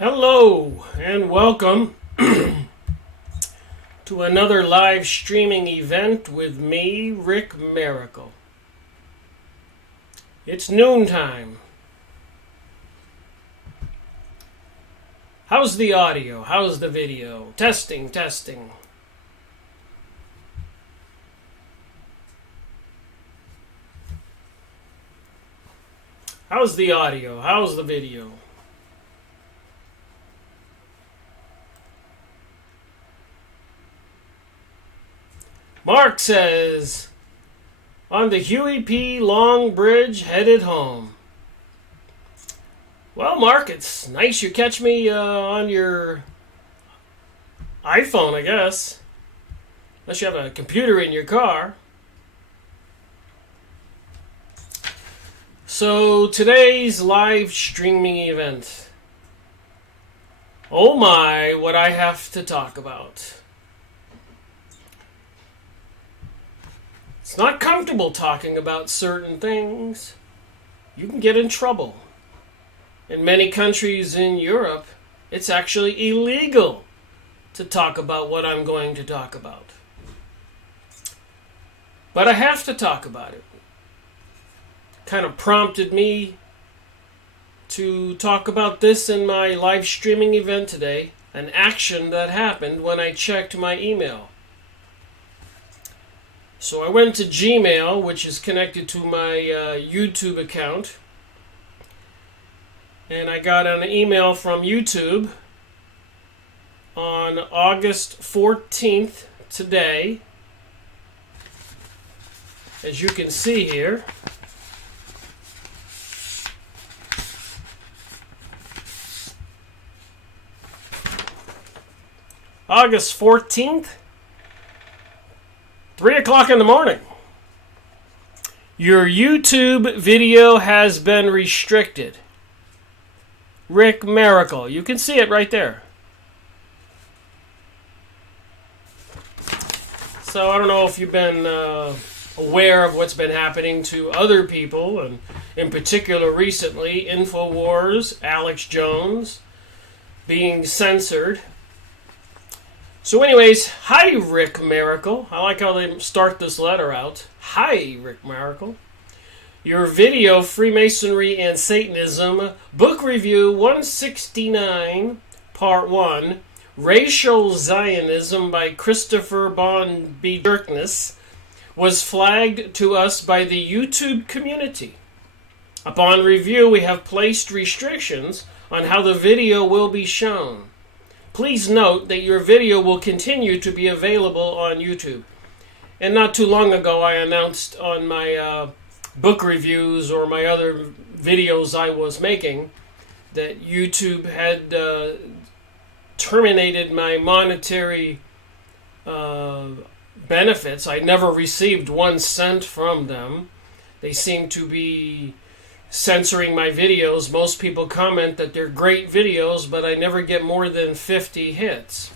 Hello and welcome to another live streaming event with me, Rickmiracle. It's noontime. How's the audio? How's the video? Testing. How's the audio? How's the video? Mark says, on the Huey P. Long Bridge headed home. Well, Mark, it's nice you catch me on your iPhone, I guess. Unless you have a computer in your car. So, today's live streaming event. Oh my, what I have to talk about. It's not comfortable talking about certain things. You can get in trouble. In many countries in Europe, it's actually illegal to talk about what I'm going to talk about. But I have to talk about it. Kind of prompted me to talk about this in my live streaming event today, an action that happened when I checked my email. So I went to Gmail, which is connected to my YouTube account, and I got an email from YouTube on August 14th today, as you can see here. August 14th, 3 o'clock in the morning. Your YouTube video has been restricted. Rickmiracle. You can see it right there. So I don't know if you've been aware of what's been happening to other people, and in particular recently, InfoWars, Alex Jones, being censored. So anyways, hi Rickmiracle. I like how they start this letter out. Hi Rickmiracle. Your video, Freemasonry and Satanism, book review 169, part 1, Racial Zionism by Christopher Von B. Dirkness, was flagged to us by the YouTube community. Upon review, we have placed restrictions on how the video will be shown. Please note that your video will continue to be available on YouTube. And not too long ago, I announced on my book reviews or my other videos I was making that YouTube had terminated my monetary benefits. I never received 1 cent from them. They seem to be censoring my videos. Most people comment that they're great videos, but I never get more than 50 hits.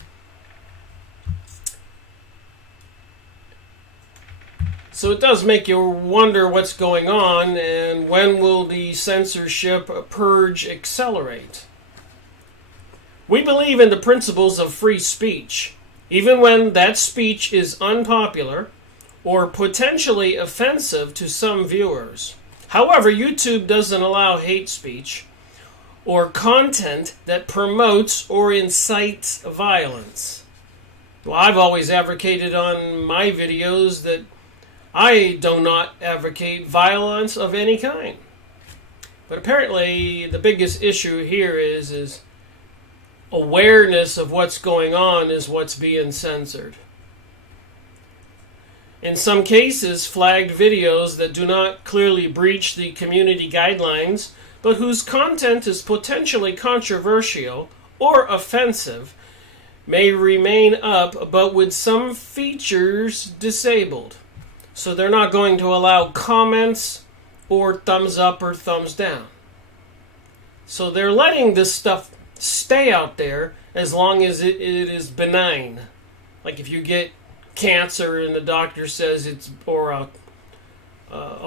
So it does make you wonder what's going on and when will the censorship purge accelerate. We believe in the principles of free speech, even when that speech is unpopular or potentially offensive to some viewers. However, YouTube doesn't allow hate speech or content that promotes or incites violence. Well, I've always advocated on my videos that I do not advocate violence of any kind. But apparently the biggest issue here is awareness of what's going on is what's being censored. In some cases, flagged videos that do not clearly breach the community guidelines, but whose content is potentially controversial or offensive, may remain up, but with some features disabled. So they're not going to allow comments or thumbs up or thumbs down. So they're letting this stuff stay out there as long as it is benign. Like if you get cancer and the doctor says it's, or a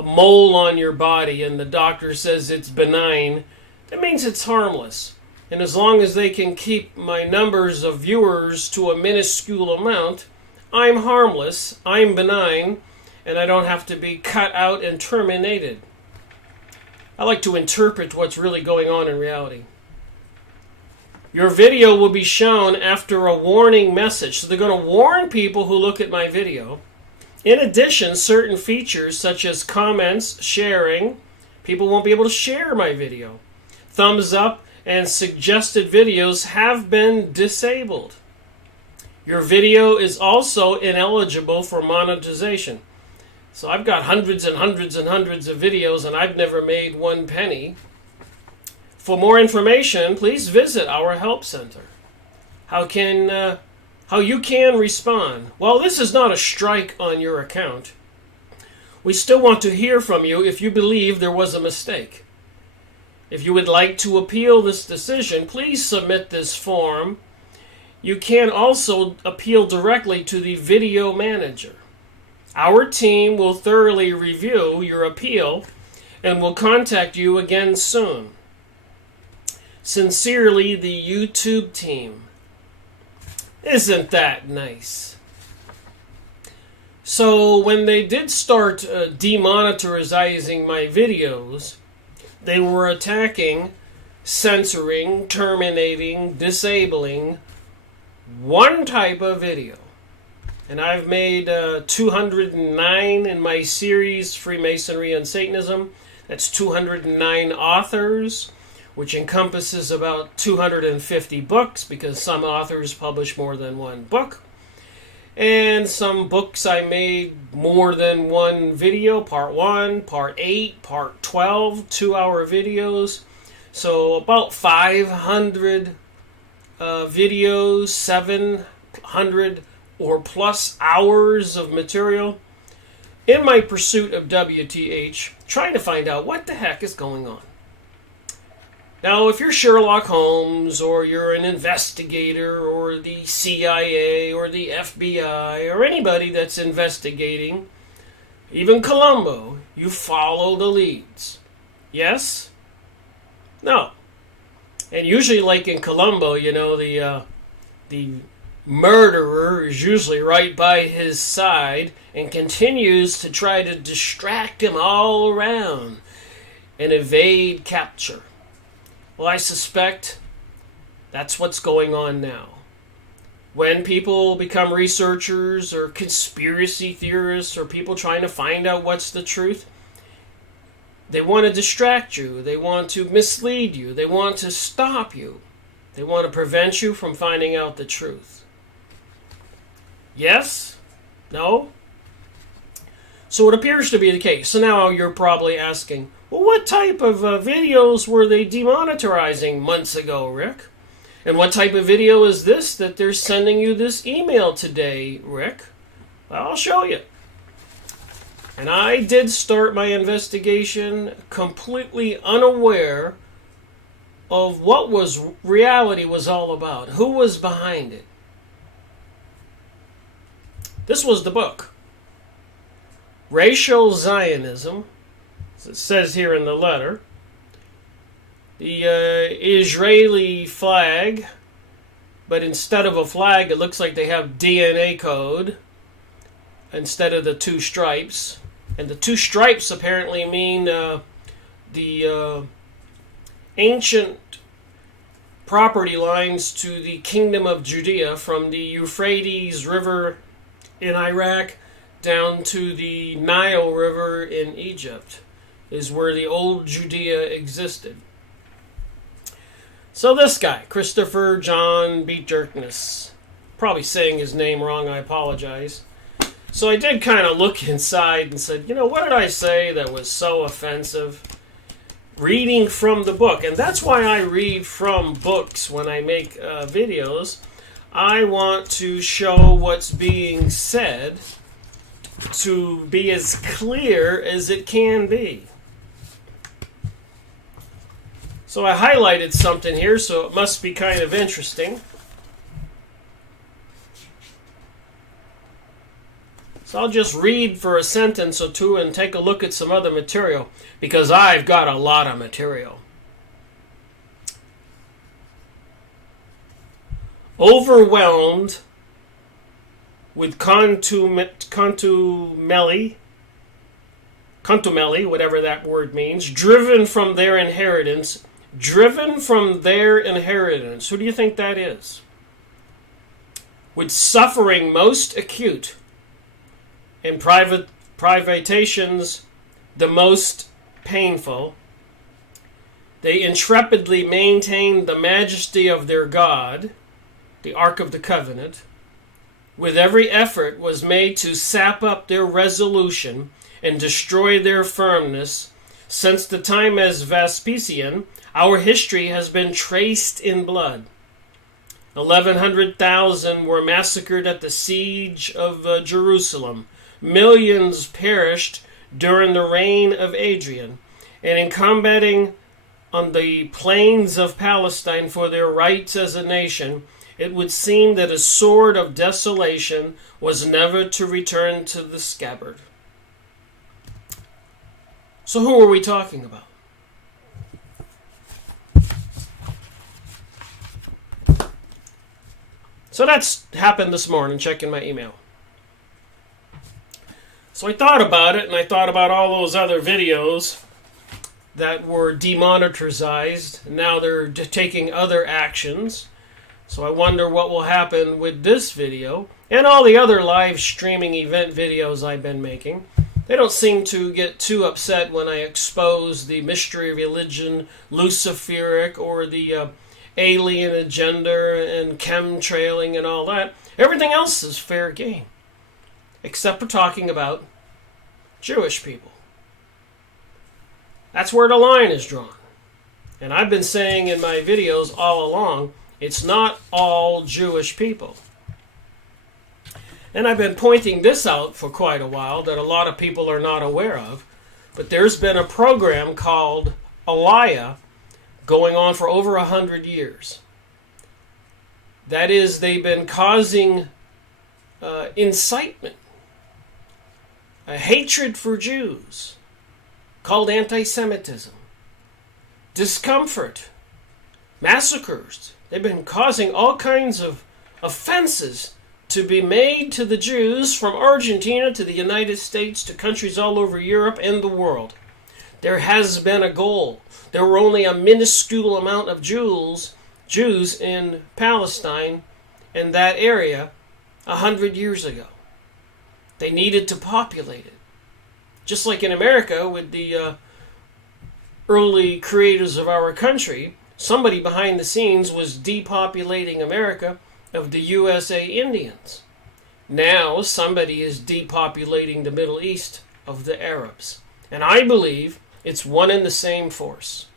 mole on your body and the doctor says it's benign, that means it's harmless. And as long as they can keep my numbers of viewers to a minuscule amount, I'm harmless, I'm benign, and I don't have to be cut out and terminated. I like to interpret what's really going on in reality. Your video will be shown after a warning message. So they're going to warn people who look at my video. In addition, certain features such as comments, sharing, people won't be able to share my video. Thumbs up and suggested videos have been disabled. Your video is also ineligible for monetization. So I've got hundreds and hundreds and hundreds of videos and I've never made 1 penny. For more information, please visit our help center. How you can respond? Well, this is not a strike on your account. We still want to hear from you if you believe there was a mistake. If you would like to appeal this decision, please submit this form. You can also appeal directly to the video manager. Our team will thoroughly review your appeal and will contact you again soon. Sincerely, the YouTube team. Isn't that nice? So when they did start demonetizing my videos, they were attacking, censoring, terminating, disabling one type of video. And I've made 209 in my series, Freemasonry and Satanism. That's 209 authors, which encompasses about 250 books, because some authors publish more than one book. And some books I made more than one video, part 1, part 8, part 12, 2-hour videos. So about 500 videos, 700 or plus hours of material in my pursuit of WTH, trying to find out what the heck is going on. Now, if you're Sherlock Holmes, or you're an investigator, or the CIA, or the FBI, or anybody that's investigating, even Columbo, you follow the leads. Yes? No. And usually, like in Columbo, you know, the murderer is usually right by his side and continues to try to distract him all around and evade capture. Well, I suspect that's what's going on now. When people become researchers or conspiracy theorists or people trying to find out what's the truth, they want to distract you. They want to mislead you. They want to stop you. They want to prevent you from finding out the truth. Yes? No? So it appears to be the case. So now you're probably asking, well, what type of videos were they demonetizing months ago, Rick? And what type of video is this that they're sending you this email today, Rick? Well, I'll show you. And I did start my investigation completely unaware of what reality was all about. Who was behind it? This was the book. Racial Zionism, as it says here in the letter. The Israeli flag, but instead of a flag, it looks like they have DNA code instead of the 2 stripes. And the 2 stripes apparently mean the ancient property lines to the Kingdom of Judea, from the Euphrates River in Iraq down to the Nile River in Egypt, is where the old Judea existed. So this guy, Christopher John B. Jerkness, probably saying his name wrong, I apologize. So I did kind of look inside and said, you know, what did I say that was so offensive? Reading from the book. And that's why I read from books when I make videos. I want to show what's being said to be as clear as it can be. So I highlighted something here, so it must be kind of interesting. So I'll just read for a sentence or two and take a look at some other material, because I've got a lot of material. overwhelmed with contumely, whatever that word means, driven from their inheritance. Driven from their inheritance. Who do you think that is? With suffering most acute and privations the most painful, they intrepidly maintained the majesty of their God, the Ark of the Covenant. With every effort was made to sap up their resolution and destroy their firmness. Since the time as Vespasian, our history has been traced in blood. 1,100,000 were massacred at the siege of Jerusalem. Millions perished during the reign of Adrian. And in combating on the plains of Palestine for their rights as a nation, it would seem that a sword of desolation was never to return to the scabbard. So who are we talking about? So that's happened this morning, checking my email. So I thought about it, and I thought about all those other videos that were demonetized. Now they're taking other actions. So I wonder what will happen with this video and all the other live streaming event videos I've been making. They don't seem to get too upset when I expose the mystery religion, Luciferic, or the alien agenda and chemtrailing and all that. Everything else is fair game, except for talking about Jewish people. That's where the line is drawn. And I've been saying in my videos all along, it's not all Jewish people. And I've been pointing this out for quite a while that a lot of people are not aware of. But there's been a program called Aliyah going on for over 100 years. That is, they've been causing incitement, a hatred for Jews, called anti-Semitism, discomfort, massacres. They've been causing all kinds of offenses to be made to the Jews from Argentina to the United States to countries all over Europe and the world. There has been a goal. There were only a minuscule amount of Jews in Palestine and that area 100 years ago. They needed to populate it. Just like in America with the early creators of our country, somebody behind the scenes was depopulating America of the USA Indians. Now somebody is depopulating the Middle East of the Arabs. And I believe it's one and the same force.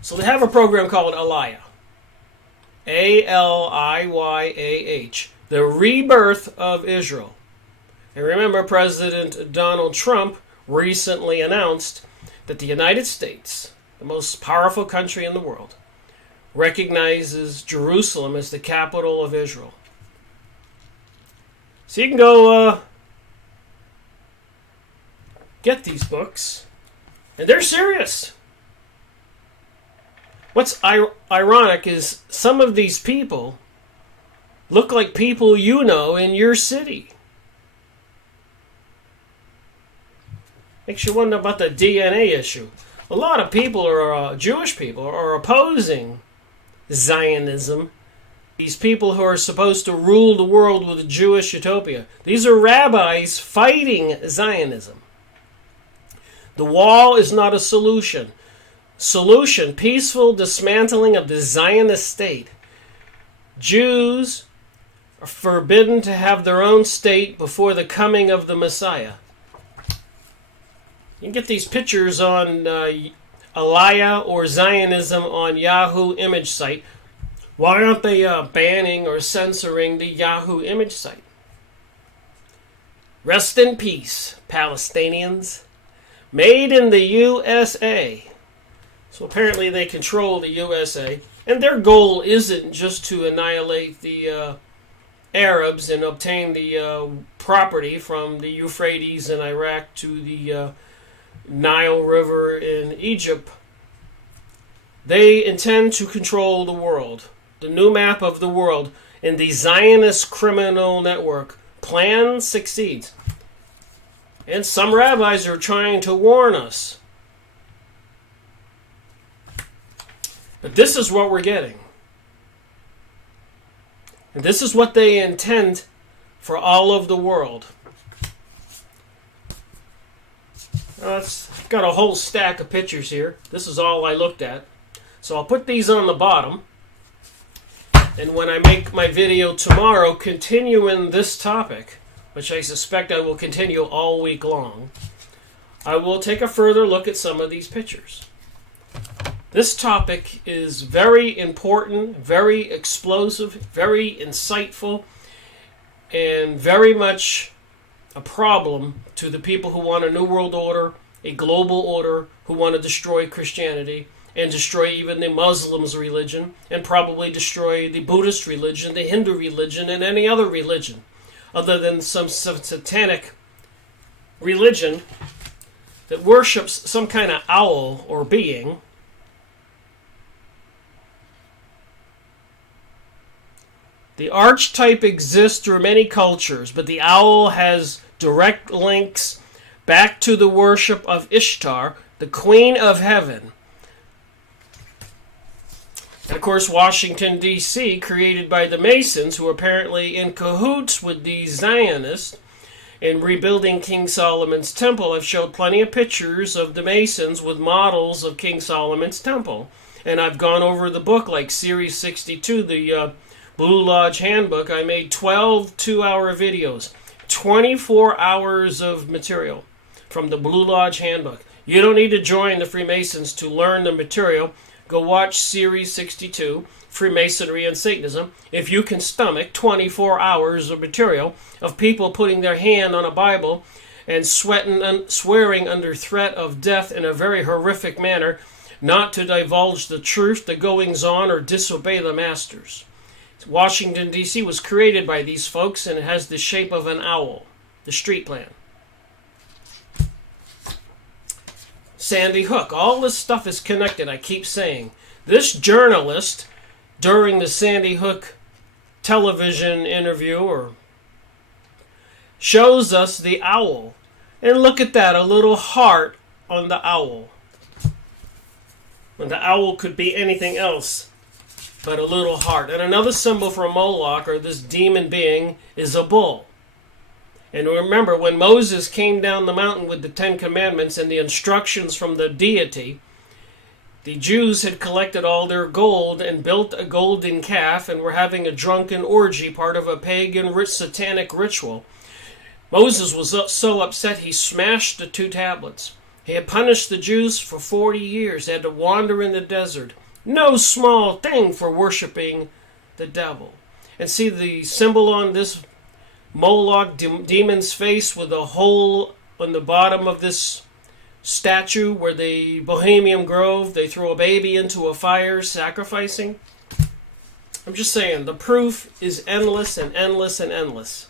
So they have a program called Aliyah. A-L-I-Y-A-H. The rebirth of Israel. And remember, President Donald Trump recently announced that the United States, the most powerful country in the world, recognizes Jerusalem as the capital of Israel. So you can go get these books, and they're serious. What's ironic is some of these people look like people you know in your city. Makes you wonder about the DNA issue. A lot of people are Jewish people are opposing Zionism. These people who are supposed to rule the world with a Jewish utopia. These are rabbis fighting Zionism. The wall is not a solution. Solution, peaceful dismantling of the Zionist state. Jews are forbidden to have their own state before the coming of the Messiah. You can get these pictures on Aliyah or Zionism on Yahoo image site. Why aren't they banning or censoring the Yahoo image site? Rest in peace, Palestinians. Made in the USA. So apparently they control the USA. And their goal isn't just to annihilate the Arabs and obtain the property from the Euphrates in Iraq to the Nile River in Egypt. They intend to control the world. the new map of the world, and the Zionist criminal network plan succeeds. And some rabbis are trying to warn us. But this is what we're getting. And this is what they intend for all of the world. I've got a whole stack of pictures here. This is all I looked at. So I'll put these on the bottom. And when I make my video tomorrow continuing this topic, which I suspect I will continue all week long, I will take a further look at some of these pictures. This topic is very important, very explosive, very insightful, and very much a problem to the people who want a new world order, a global order, who want to destroy Christianity and destroy even the Muslims' religion, and probably destroy the Buddhist religion, the Hindu religion, and any other religion other than some satanic religion that worships some kind of owl or being. The archetype exists through many cultures, but the owl has direct links back to the worship of Ishtar, the Queen of Heaven. And of course, Washington, D.C., created by the Masons, who are apparently in cahoots with the Zionists in rebuilding King Solomon's Temple. I've showed plenty of pictures of the Masons with models of King Solomon's Temple. And I've gone over the book, like Series 62, the Blue Lodge Handbook. I made 12 two-hour videos, 24 hours of material from the Blue Lodge Handbook. You don't need to join the Freemasons to learn the material. Go watch Series 62, Freemasonry and Satanism, if you can stomach 24 hours of material of people putting their hand on a Bible and swearing under threat of death in a very horrific manner, not to divulge the truth, the goings-on, or disobey the masters. Washington, D.C. was created by these folks, and it has the shape of an owl, the street plan. Sandy Hook. All this stuff is connected, I keep saying. This journalist, during the Sandy Hook television interview, shows us the owl. And look at that, a little heart on the owl. When the owl could be anything else but a little heart. And another symbol for Moloch, or this demon being, is a bull. And remember, when Moses came down the mountain with the Ten Commandments and the instructions from the deity, the Jews had collected all their gold and built a golden calf and were having a drunken orgy, part of a pagan satanic ritual. Moses was so upset he smashed the 2 tablets. He had punished the Jews for 40 years. They had to wander in the desert. No small thing for worshiping the devil. And see the symbol on this Moloch demon's face with a hole on the bottom of this statue where the Bohemian Grove, they throw a baby into a fire sacrificing. I'm just saying, the proof is endless and endless and endless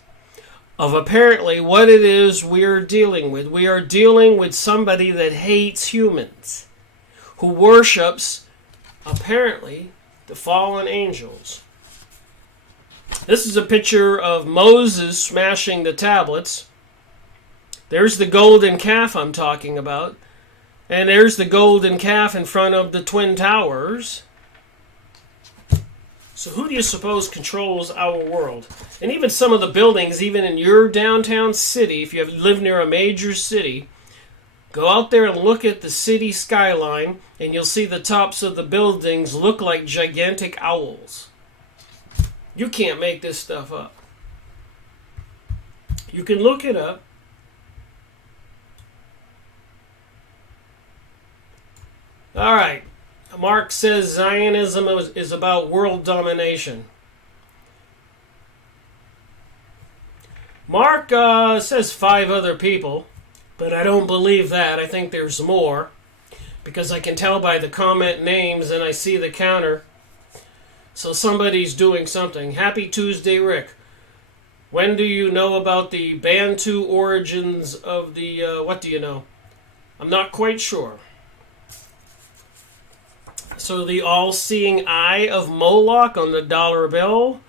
of apparently what it is we're dealing with. We are dealing with somebody that hates humans, who worships, apparently, the fallen angels. This is a picture of Moses smashing the tablets. There's the golden calf I'm talking about. And there's the golden calf in front of the Twin Towers. So who do you suppose controls our world? And even some of the buildings, even in your downtown city, if you live near a major city, go out there and look at the city skyline, and you'll see the tops of the buildings look like gigantic owls. You can't make this stuff up. You can look it up. All right. Mark says Zionism is about world domination. Mark says 5 other people, but I don't believe that. I think there's more, because I can tell by the comment names and I see the counter. So somebody's doing something. Happy Tuesday, Rick. When do you know about the Bantu origins of the, what do you know? I'm not quite sure. So the all-seeing eye of Moloch on the dollar bill.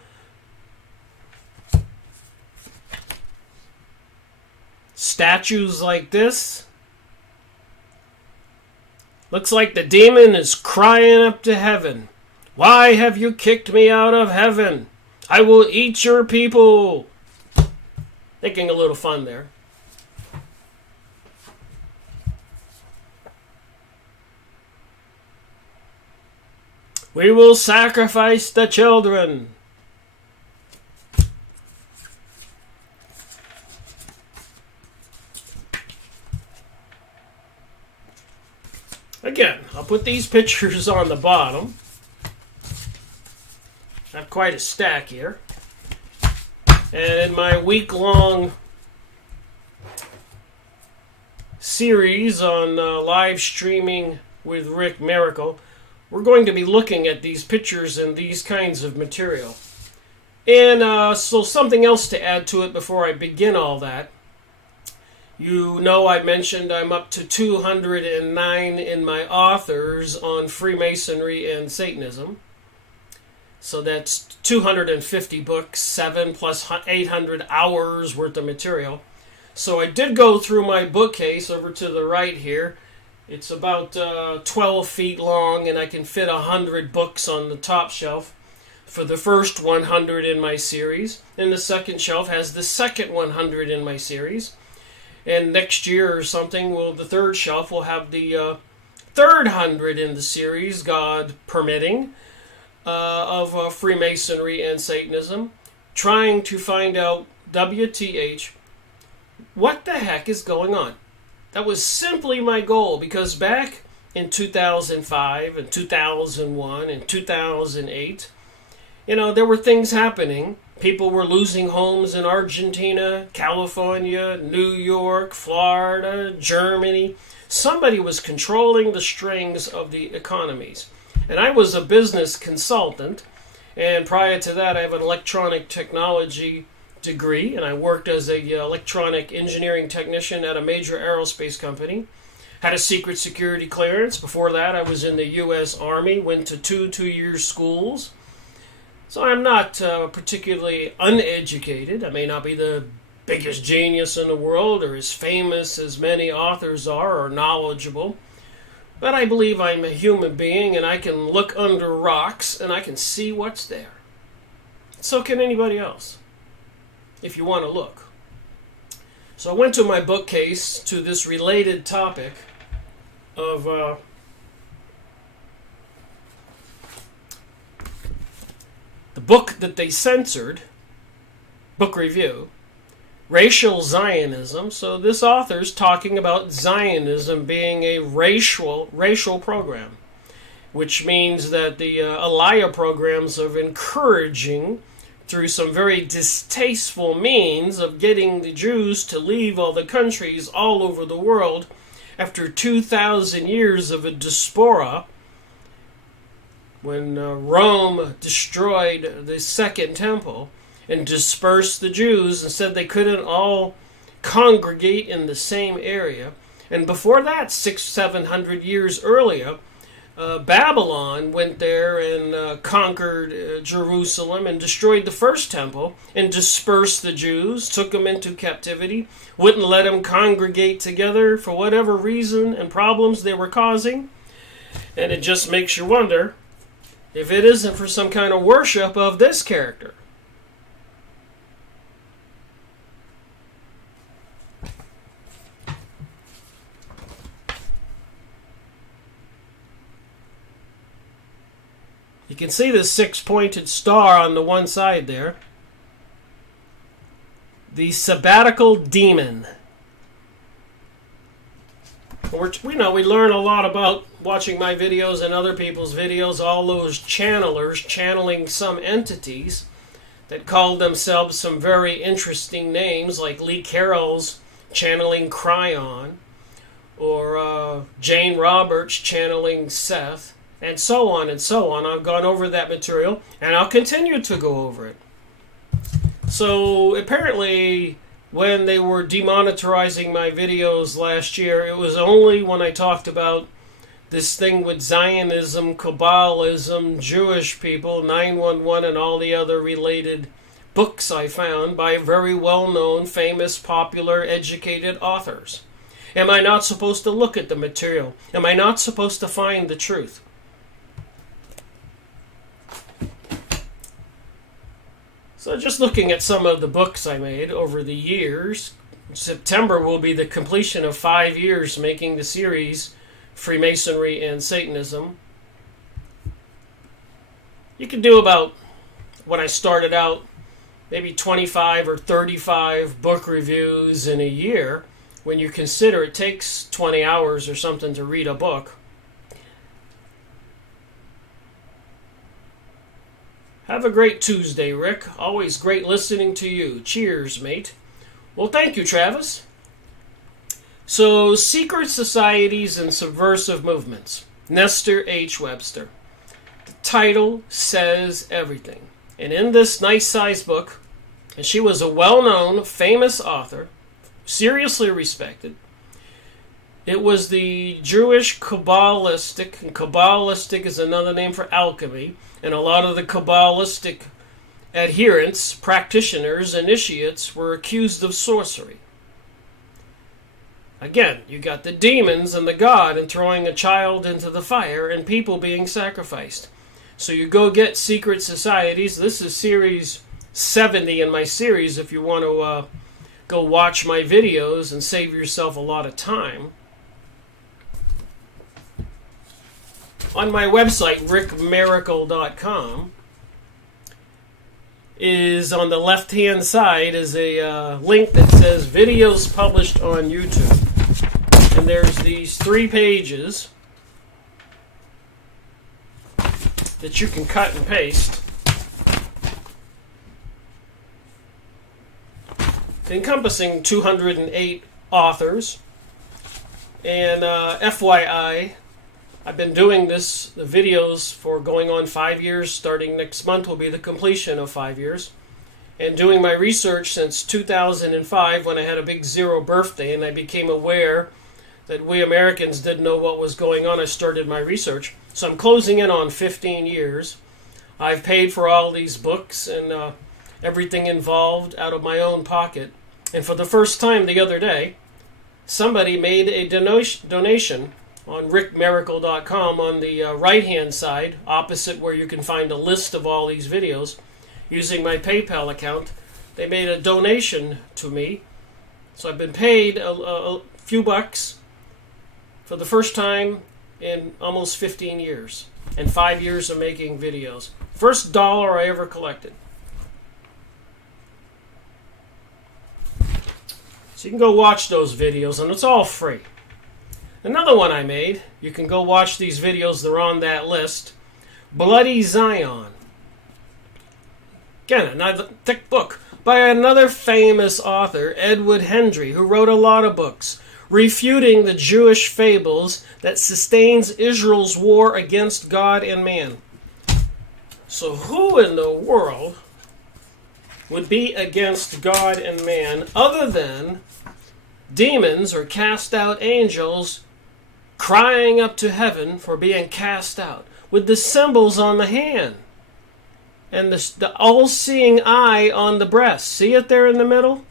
Statues like this. Looks like the demon is crying up to heaven. Why have you kicked me out of heaven? I will eat your people. Making a little fun there. We will sacrifice the children. Again, I'll put these pictures on the bottom. I have quite a stack here. And in my week-long series on live streaming with Rick Miracle, we're going to be looking at these pictures and these kinds of material. And so something else to add to it before I begin all that. You know I mentioned I'm up to 209 in my authors on Freemasonry and Satanism. So that's 250 books, 7 plus 800 hours worth of material. So I did go through my bookcase over to the right here. It's about 12 feet long, and I can fit 100 books on the top shelf for the first 100 in my series. And the second shelf has the second 100 in my series. And next year or something, the third shelf will have the third 100 in the series, God permitting, of Freemasonry and Satanism, trying to find out, WTH, what the heck is going on? That was simply my goal, because back in 2005 and 2001 and 2008, there were things happening. People were losing homes in Argentina, California, New York, Florida, Germany. Somebody was controlling the strings of the economies. And I was a business consultant, and prior to that I have an electronic technology degree, and I worked as an electronic engineering technician at a major aerospace company. Had a secret security clearance. Before that I was in the U.S. Army, went to two-year schools. So I'm not particularly uneducated. I may not be the biggest genius in the world or as famous as many authors are or knowledgeable. But I believe I'm a human being, and I can look under rocks and I can see what's there. So can anybody else, if you want to look. So I went to my bookcase to this related topic of the book that they censored, book review, Racial Zionism. So this author's talking about Zionism being a racial program, which means that the Aliyah programs are encouraging, through some very distasteful means, of getting the Jews to leave all the countries all over the world after 2,000 years of a diaspora, when Rome destroyed the Second Temple and dispersed the Jews and said they couldn't all congregate in the same area. And before that, 600-700 years earlier, Babylon went there and conquered Jerusalem and destroyed the first temple and dispersed the Jews, took them into captivity, wouldn't let them congregate together for whatever reason and problems they were causing. And it just makes you wonder if it isn't for some kind of worship of this character. You can see the six-pointed star on the one side there. The sabbatical demon. We learn a lot about watching my videos and other people's videos, all those channelers channeling some entities that called themselves some very interesting names, like Lee Carroll's channeling Cryon, or Jane Roberts channeling Seth, and so on and so on. I've gone over that material, and I'll continue to go over it. So apparently, when they were demonetizing my videos last year, it was only when I talked about this thing with Zionism, Kabbalism, Jewish people, 911, and all the other related books I found by very well-known, famous, popular, educated authors. Am I not supposed to look at the material? Am I not supposed to find the truth? So just looking at some of the books I made over the years, September will be the completion of 5 years making the series Freemasonry and Satanism. You can do about, when I started out, maybe 25 or 35 book reviews in a year, when you consider it takes 20 hours or something to read a book. Have a great Tuesday, Rick. Always great listening to you. Cheers, mate. Well, thank you, Travis. So, Secret Societies and Subversive Movements. Nestor H. Webster. The title says everything. And in this nice-sized book, and she was a well-known, famous author, seriously respected. It was the Jewish Kabbalistic, and Kabbalistic is another name for alchemy, and a lot of the Kabbalistic adherents, practitioners, initiates were accused of sorcery. Again, you got the demons and the god and throwing a child into the fire and people being sacrificed. So you go get Secret Societies. This is series 70 in my series if you want to go watch my videos and save yourself a lot of time. On my website, rickmiracle.com, is on the left-hand side is a link that says videos published on YouTube. And there's these 3 pages that you can cut and paste, encompassing 208 authors. And FYI, I've been doing the videos for going on 5 years. Starting next month will be the completion of 5 years. And doing my research since 2005 when I had a big 0 birthday and I became aware that we Americans didn't know what was going on. I started my research. So I'm closing in on 15 years. I've paid for all these books and everything involved out of my own pocket. And for the first time the other day, somebody made a donation on rickmiracle.com on the right-hand side, opposite where you can find a list of all these videos, using my PayPal account. They made a donation to me. So I've been paid a few bucks for the first time in almost 15 years. And 5 years of making videos. First dollar I ever collected. So you can go watch those videos, and it's all free. Another one I made, you can go watch these videos, they're on that list. Bloody Zion. Again, another thick book by another famous author, Edward Hendry, who wrote a lot of books refuting the Jewish fables that sustains Israel's war against God and man. So who in the world would be against God and man other than demons or cast out angels crying up to heaven for being cast out, with the symbols on the hand and the all-seeing eye on the breast. See it there in the middle?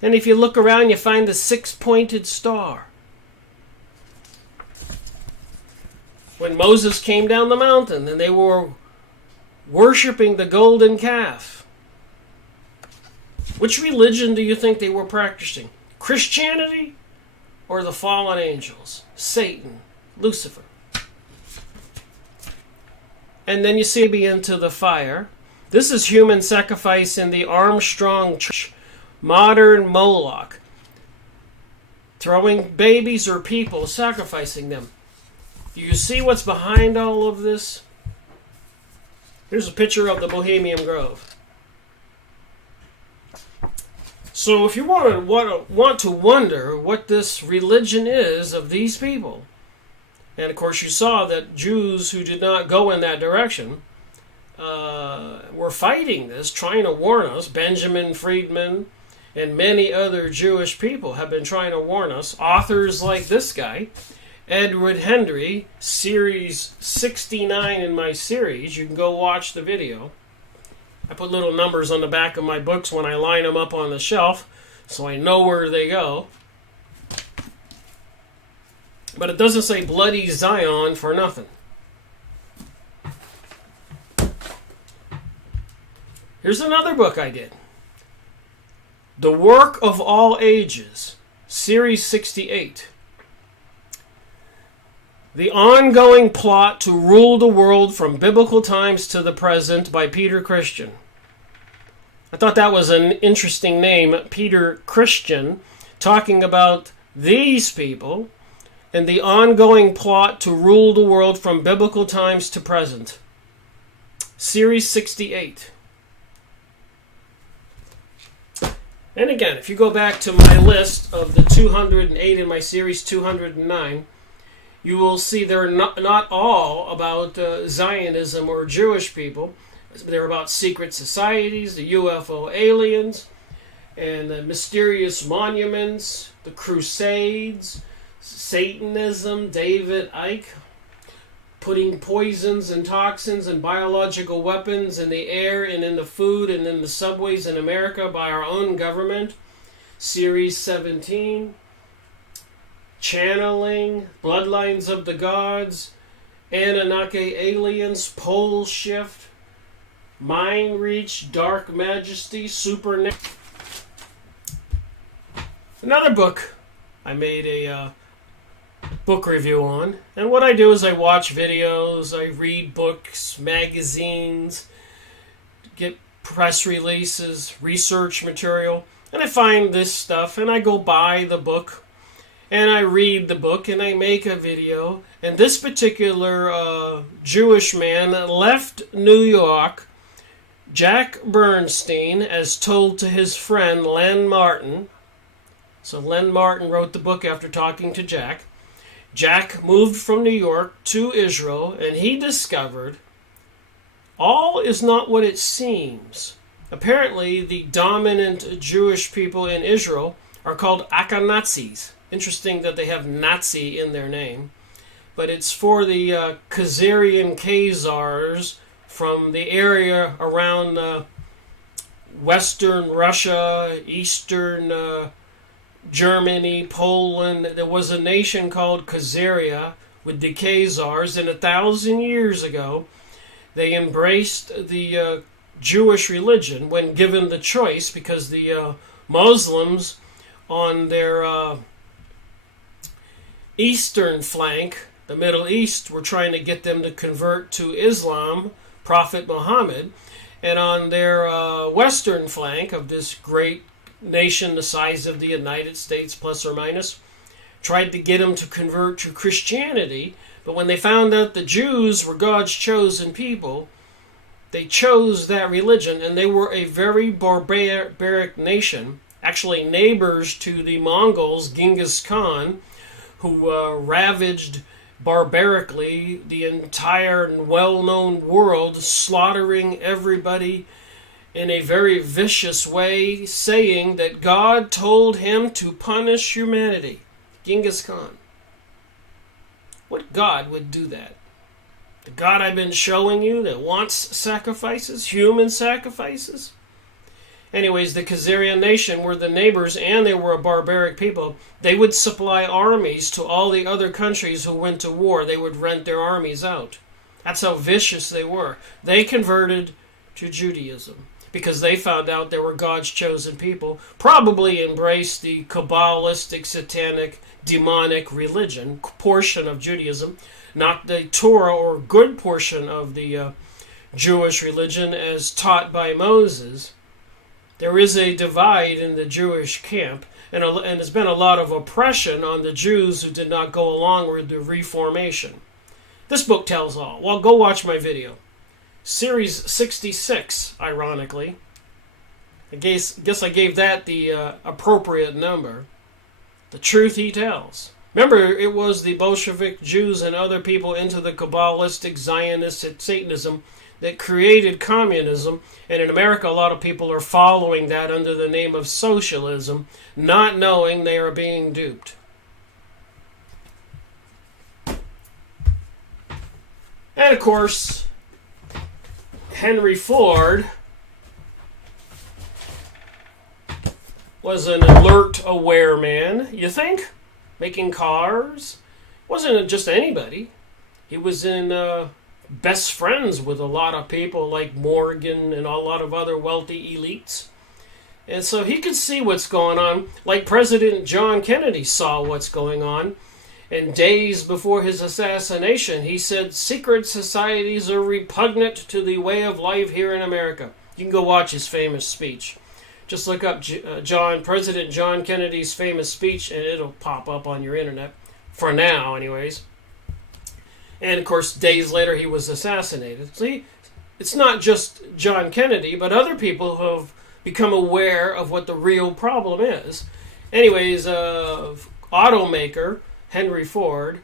And if you look around, you find the 6-pointed star. When Moses came down the mountain and they were worshiping the golden calf, which religion do you think they were practicing? Christianity or the fallen angels? Satan, Lucifer. And then you see me into the fire. This is human sacrifice in the Armstrong Church, modern Moloch. Throwing babies or people, sacrificing them. Do you see what's behind all of this? Here's a picture of the Bohemian Grove. So if you want to wonder what this religion is of these people, and of course you saw that Jews who did not go in that direction were fighting this, trying to warn us. Benjamin Friedman and many other Jewish people have been trying to warn us. Authors like this guy. Edward Hendry, series 69 in my series. You can go watch the video. I put little numbers on the back of my books when I line them up on the shelf, so I know where they go. But it doesn't say Bloody Zion for nothing. Here's another book I did. The Work of All Ages, Series 68. The Ongoing Plot to Rule the World from Biblical Times to the Present by Peter Christian. I thought that was an interesting name, Peter Christian, talking about these people and the ongoing plot to rule the world from biblical times to present. Series 68. And again, if you go back to my list of the 208 in my series 209, you will see they're not all about Zionism or Jewish people. They're about secret societies, the UFO aliens, and the mysterious monuments, the Crusades, Satanism, David Icke, putting poisons and toxins and biological weapons in the air and in the food and in the subways in America by our own government. Series 17. Channeling, Bloodlines of the Gods, Anunnaki aliens, pole shift, mind reach, dark majesty, supernatural. Another book I made a book review on, and what I do is I watch videos, I read books, magazines, get press releases, research material, and I find this stuff and I go buy the book. And I read the book and I make a video. And this particular Jewish man left New York, Jack Bernstein, as told to his friend Len Martin. So Len Martin wrote the book after talking to Jack. Jack moved from New York to Israel, and he discovered all is not what it seems. Apparently, the dominant Jewish people in Israel are called Akanazis. Interesting that they have Nazi in their name. But it's for the Khazarian Khazars from the area around Western Russia, Eastern Germany, Poland. There was a nation called Khazaria with the Khazars, and 1,000 years ago they embraced the Jewish religion when given the choice, because the Muslims on their eastern flank, the Middle East, were trying to get them to convert to Islam, Prophet Muhammad, and on their western flank of this great nation the size of the United States, plus or minus, tried to get them to convert to Christianity. But when they found out the Jews were God's chosen people, they chose that religion, and they were a very barbaric nation, actually neighbors to the Mongols, Genghis Khan, who ravaged barbarically the entire and well-known world, slaughtering everybody in a very vicious way, saying that God told him to punish humanity. Genghis Khan. What God would do that? The God I've been showing you that wants sacrifices, human sacrifices? Anyways, the Khazarian nation were the neighbors, and they were a barbaric people. They would supply armies to all the other countries who went to war. They would rent their armies out. That's how vicious they were. They converted to Judaism because they found out they were God's chosen people, probably embraced the Kabbalistic, satanic, demonic religion portion of Judaism, not the Torah or good portion of the Jewish religion as taught by Moses. There is a divide in the Jewish camp, and there's been a lot of oppression on the Jews who did not go along with the Reformation. This book tells all. Well, go watch my video. Series 66, ironically. I guess I gave that the appropriate number. The truth he tells. Remember, it was the Bolshevik Jews and other people into the Kabbalistic, Zionist, Satanism that created communism, and in America a lot of people are following that under the name of socialism, not knowing they are being duped. And of course, Henry Ford was an alert, aware man, you think? Making cars. Wasn't just anybody. He was in best friends with a lot of people like Morgan and a lot of other wealthy elites. And so he could see what's going on, like President John Kennedy saw what's going on. And days before his assassination, he said, secret societies are repugnant to the way of life here in America. You can go watch his famous speech. Just look up President John Kennedy's famous speech, and it'll pop up on your internet. For now, anyways. And, of course, days later, he was assassinated. See, it's not just John Kennedy, but other people who have become aware of what the real problem is. Anyways, automaker Henry Ford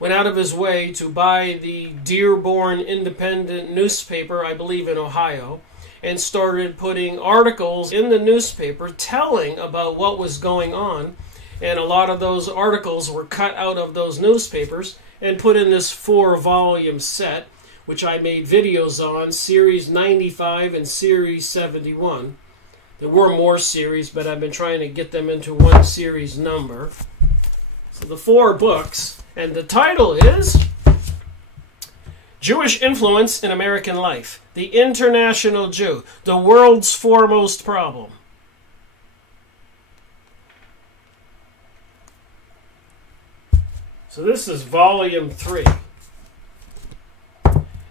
went out of his way to buy the Dearborn Independent newspaper, I believe in Ohio, and started putting articles in the newspaper telling about what was going on. And a lot of those articles were cut out of those newspapers and put in this 4-volume set, which I made videos on, Series 95 and Series 71. There were more series, but I've been trying to get them into one series number. So the 4 books, and the title is Jewish Influence in American Life, the International Jew, the World's Foremost Problem. So this is volume 3.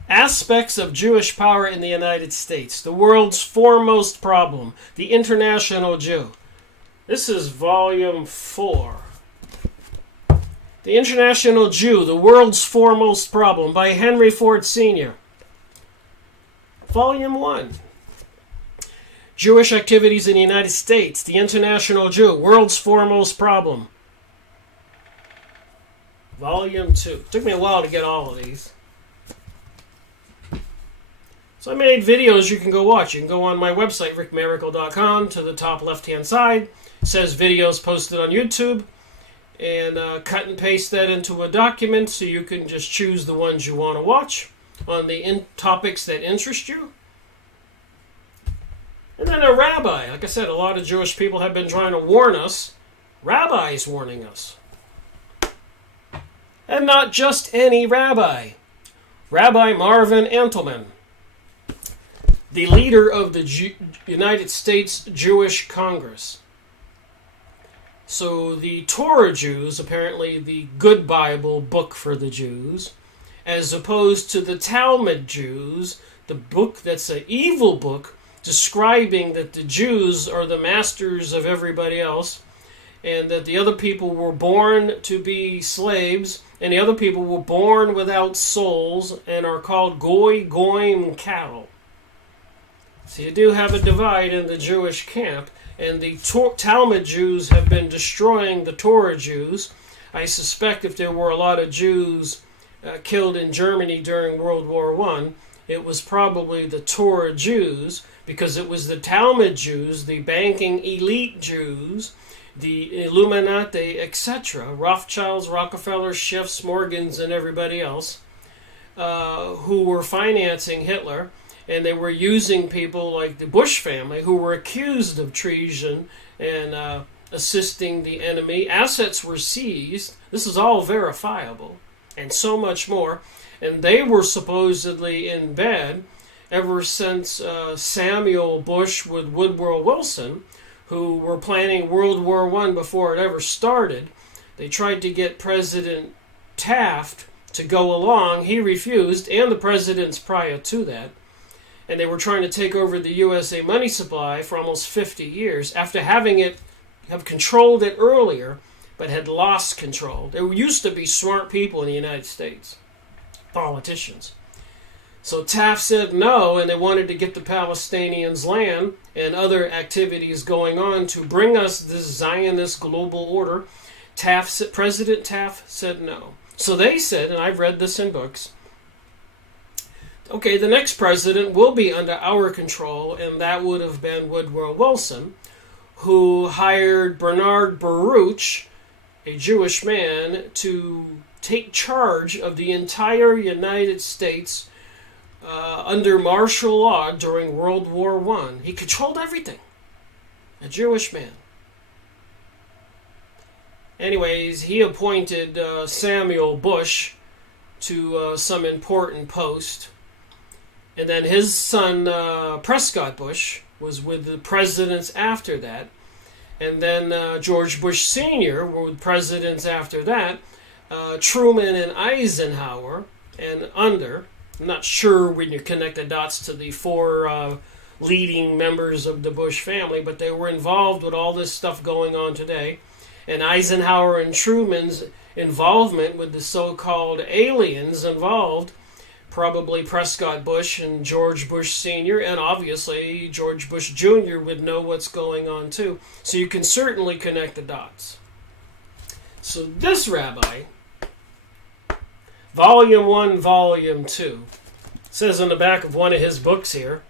Aspects of Jewish power in the United States, the world's foremost problem, the international Jew. This is volume 4. The International Jew, the World's Foremost Problem, by Henry Ford Sr. Volume 1. Jewish Activities in the United States, the International Jew, World's Foremost Problem. Volume 2. It took me a while to get all of these. So I made videos you can go watch. You can go on my website, rickmiracle.com, to the top left-hand side. It says videos posted on YouTube. And cut and paste that into a document so you can just choose the ones you want to watch on the topics that interest you. And then a rabbi. Like I said, a lot of Jewish people have been trying to warn us. Rabbis warning us. And not just any rabbi. Rabbi Marvin Antelman, the leader of the United States Jewish Congress. So the Torah Jews, apparently the good Bible book for the Jews, as opposed to the Talmud Jews, the book that's an evil book, describing that the Jews are the masters of everybody else, and that the other people were born to be slaves, and the other people were born without souls, and are called goyim cattle. So you do have a divide in the Jewish camp, and the Talmud Jews have been destroying the Torah Jews. I suspect if there were a lot of Jews killed in Germany during World War I, it was probably the Torah Jews, because it was the Talmud Jews, the banking elite Jews, the Illuminati, etc., Rothschilds, Rockefeller, Schiffs, Morgans, and everybody else, who were financing Hitler. And they were using people like the Bush family who were accused of treason and assisting the enemy. Assets were seized. This is all verifiable. And so much more. And they were supposedly in bed ever since Samuel Bush with Woodrow Wilson, who were planning World War I before it ever started. They tried to get President Taft to go along. He refused, and the presidents prior to that. And they were trying to take over the USA money supply for almost 50 years after have controlled it earlier, but had lost control. There used to be smart people in the United States, politicians. So Taft said no, and they wanted to get the Palestinians land and other activities going on to bring us this Zionist global order. President Taft said no. So they said, and I've read this in books, okay, the next president will be under our control, and that would have been Woodrow Wilson, who hired Bernard Baruch, a Jewish man, to take charge of the entire United States under martial law during World War I. He controlled everything. A Jewish man. Anyways, he appointed Samuel Bush to some important post. And then his son, Prescott Bush, was with the presidents after that. And then George Bush Sr. were with presidents after that. Truman and Eisenhower, and under. I'm not sure when you connect the dots to the four leading members of the Bush family, but they were involved with all this stuff going on today. And Eisenhower and Truman's involvement with the so-called aliens involved, probably Prescott Bush and George Bush Sr., and obviously George Bush Jr. would know what's going on too. So you can certainly connect the dots. So this rabbi, Volume 1, Volume 2, says on the back of one of his books here,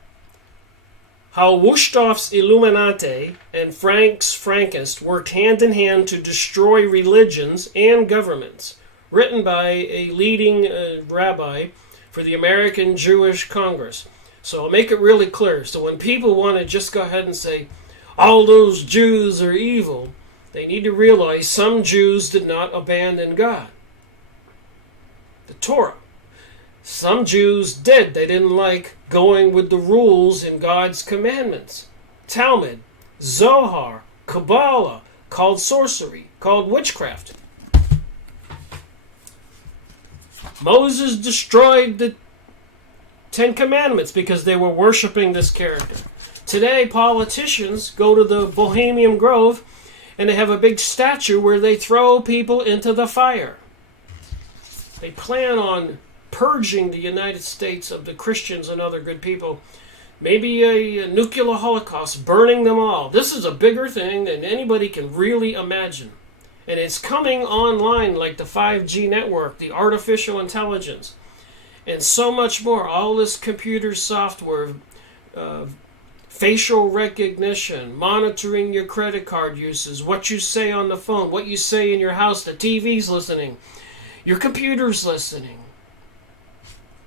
how Wusthoff's Illuminati and Frank's Frankists worked hand in hand to destroy religions and governments, written by a leading rabbi for the American Jewish Congress. So I'll make it really clear. So when people want to just go ahead and say, all those Jews are evil, they need to realize some Jews did not abandon God. The Torah. Some Jews did. They didn't like going with the rules in God's commandments. Talmud, Zohar, Kabbalah, called sorcery, called witchcraft. Moses destroyed the Ten Commandments because they were worshiping this character. Today, politicians go to the Bohemian Grove and they have a big statue where they throw people into the fire. They plan on purging the United States of the Christians and other good people. Maybe a nuclear holocaust, burning them all. This is a bigger thing than anybody can really imagine. And it's coming online like the 5G network, the artificial intelligence, and so much more. All this computer software, facial recognition, monitoring your credit card uses, what you say on the phone, what you say in your house, the TV's listening, your computer's listening.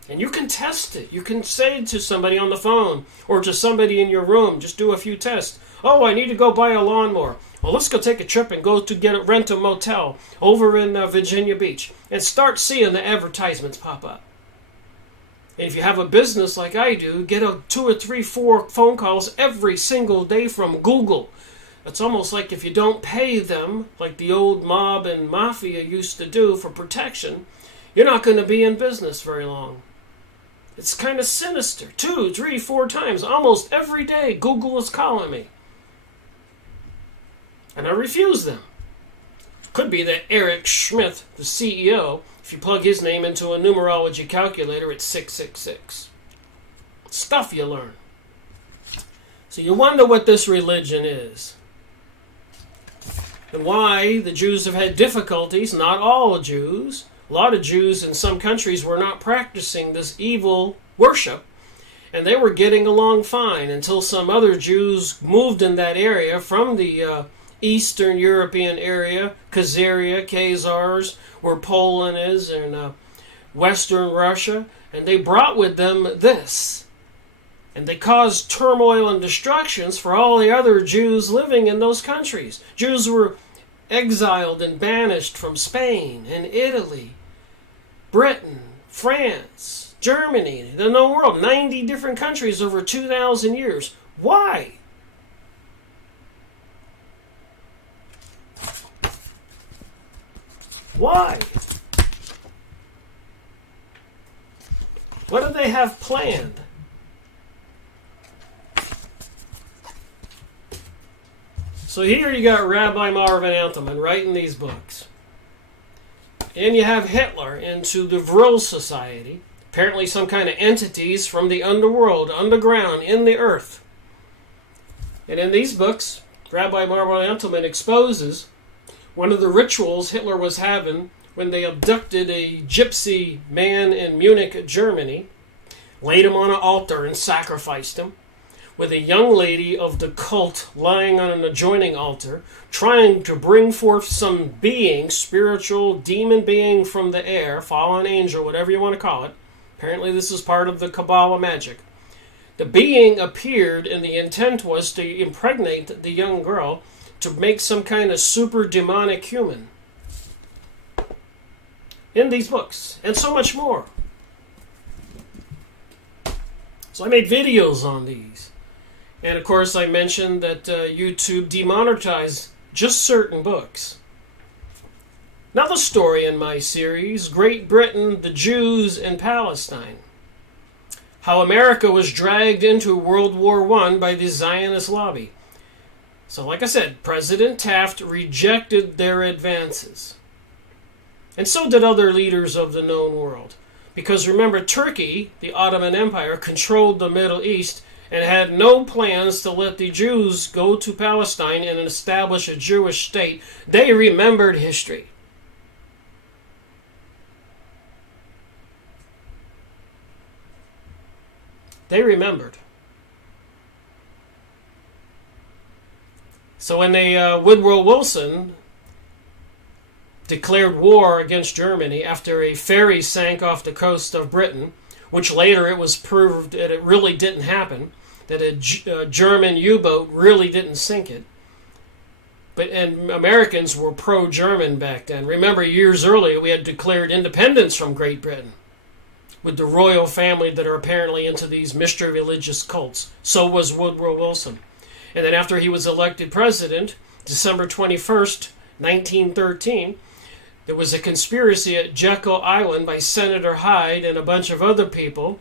And you can test it. You can say to somebody on the phone or to somebody in your room, just do a few tests. Oh, I need to go buy a lawnmower. Well, let's go take a trip and go to rent a motel over in Virginia Beach and start seeing the advertisements pop up. And if you have a business like I do, get 2 or 3, 4 phone calls every single day from Google. It's almost like if you don't pay them, like the old mob and mafia used to do for protection, you're not going to be in business very long. It's kind of sinister. 2, 3, 4 times, almost every day, Google is calling me. And I refuse them. Could be that Eric Schmidt, the CEO, if you plug his name into a numerology calculator, it's 666. Stuff you learn. So you wonder what this religion is. And why the Jews have had difficulties. Not all Jews. A lot of Jews in some countries were not practicing this evil worship, and they were getting along fine until some other Jews moved in that area from the Eastern European area, Khazars, where Poland is, and Western Russia, and they brought with them this. And they caused turmoil and destructions for all the other Jews living in those countries. Jews were exiled and banished from Spain and Italy, Britain, France, Germany, the known world, 90 different countries over 2,000 years. Why? Why? What do they have planned? So here you got Rabbi Marvin Antelman writing these books. And you have Hitler into the Vril Society. Apparently some kind of entities from the underworld, underground, in the earth. And in these books, Rabbi Marvin Antelman exposes one of the rituals Hitler was having when they abducted a gypsy man in Munich, Germany, laid him on an altar and sacrificed him, with a young lady of the cult lying on an adjoining altar, trying to bring forth some being, spiritual demon being from the air, fallen angel, whatever you want to call it. Apparently this is part of the Kabbalah magic. The being appeared, and the intent was to impregnate the young girl to make some kind of super demonic human. In these books, and so much more. So I made videos on these. And of course I mentioned that YouTube demonetized just certain books. Another story in my series, Great Britain, the Jews, and Palestine. How America was dragged into World War I by the Zionist lobby. So like I said, President Taft rejected their advances. And so did other leaders of the known world. Because remember, Turkey, the Ottoman Empire, controlled the Middle East and had no plans to let the Jews go to Palestine and establish a Jewish state. They remembered history. They remembered. So when Woodrow Wilson declared war against Germany after a ferry sank off the coast of Britain, which later it was proved that it really didn't happen, that a German U-boat really didn't sink it. And Americans were pro-German back then. Remember, years earlier we had declared independence from Great Britain with the royal family that are apparently into these mystery religious cults. So was Woodrow Wilson. And then after he was elected president, December 21st, 1913, there was a conspiracy at Jekyll Island by Senator Hyde and a bunch of other people,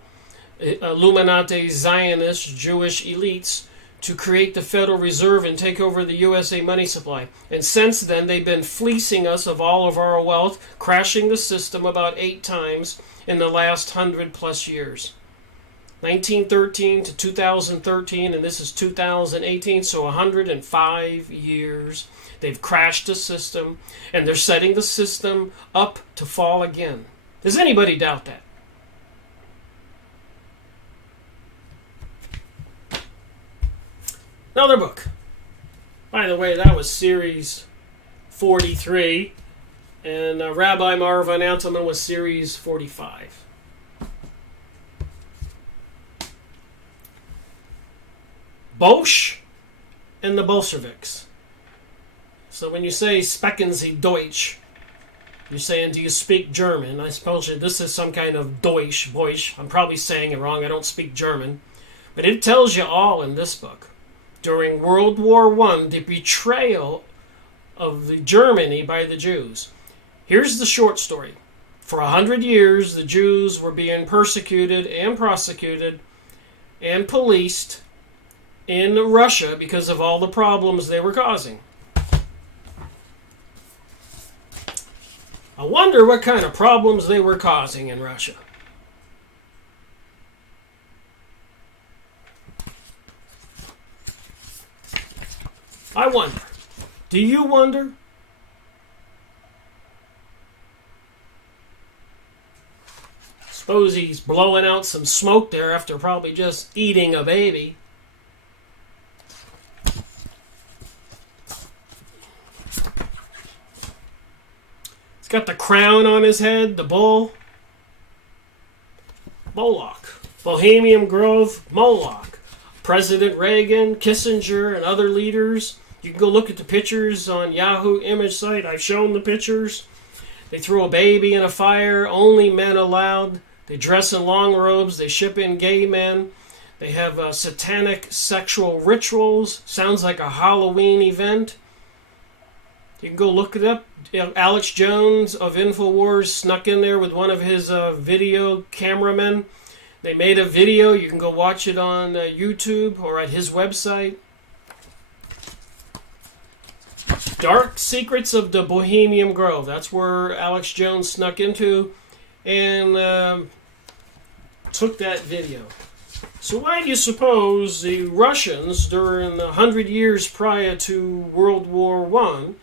Illuminati, Zionist, Jewish elites, to create the Federal Reserve and take over the USA money supply. And since then, they've been fleecing us of all of our wealth, crashing the system about 8 times in the last 100+ years. 1913 to 2013, and this is 2018, so 105 years. They've crashed the system, and they're setting the system up to fall again. Does anybody doubt that? Another book. By the way, that was series 43, and Rabbi Marvin Antelman was series 45. Bosch and the Bolsheviks. So when you say "Sprechen Sie Deutsch," you're saying, do you speak German? I suppose this is some kind of Deutsch. I'm probably saying it wrong. I don't speak German. But it tells you all in this book. During World War I, the betrayal of Germany by the Jews. Here's the short story. For 100 years, the Jews were being persecuted and prosecuted and policed in Russia because of all the problems they were causing. I wonder what kind of problems they were causing in Russia. I wonder. Do you wonder? Suppose he's blowing out some smoke there after probably just eating a baby. He's got the crown on his head, the bull. Moloch. Bohemian Grove, Moloch. President Reagan, Kissinger, and other leaders. You can go look at the pictures on Yahoo image site. I've shown the pictures. They throw a baby in a fire. Only men allowed. They dress in long robes. They ship in gay men. They have satanic sexual rituals. Sounds like a Halloween event. You can go look it up. Alex Jones of InfoWars snuck in there with one of his video cameramen. They made a video. You can go watch it on YouTube or at his website. Dark Secrets of the Bohemian Grove. That's where Alex Jones snuck into and took that video. So why do you suppose the Russians, during the 100 years prior to World War I,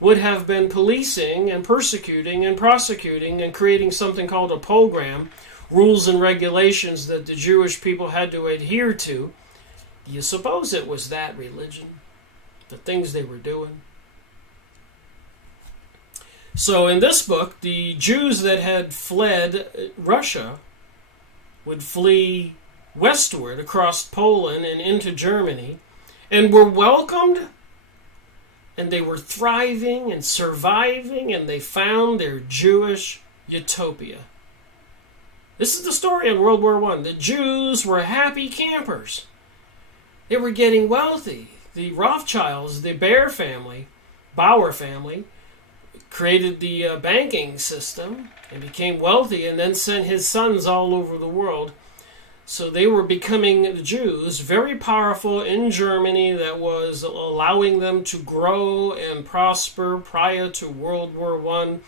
would have been policing and persecuting and prosecuting and creating something called a program, rules and regulations that the Jewish people had to adhere to, Do you suppose it was that religion? The things they were doing? So in this book, the Jews that had fled Russia would flee westward across Poland and into Germany and were welcomed, and they were thriving and surviving, and they found their Jewish utopia. This is the story in World War I. The Jews were happy campers. They were getting wealthy. The Rothschilds, the Bauer family, created the banking system and became wealthy and then sent his sons all over the world. So they were becoming, the Jews, very powerful in Germany, that was allowing them to grow and prosper prior to World War I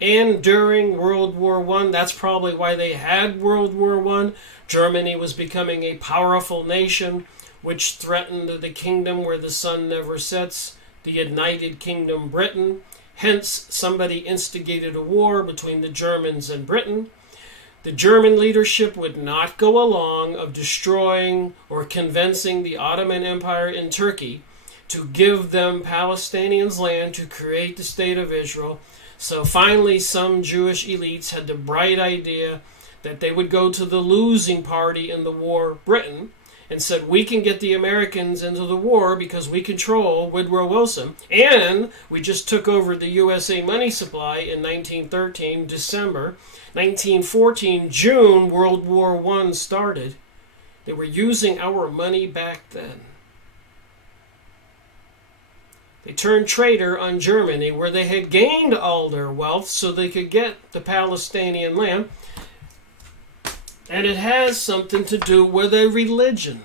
and during World War I. That's probably why they had World War I. Germany was becoming a powerful nation, which threatened the kingdom where the sun never sets, the United Kingdom, Britain. Hence, somebody instigated a war between the Germans and Britain. The German leadership would not go along of destroying or convincing the Ottoman Empire in Turkey to give them Palestinians land to create the State of Israel. So finally, some Jewish elites had the bright idea that they would go to the losing party in the war, Britain, and said, we can get the Americans into the war because we control Woodrow Wilson. And we just took over the USA money supply in 1913, December. 1914, June, World War I started. They were using our money back then. They turned traitor on Germany, where they had gained all their wealth so they could get the Palestinian land. And it has something to do with a religion.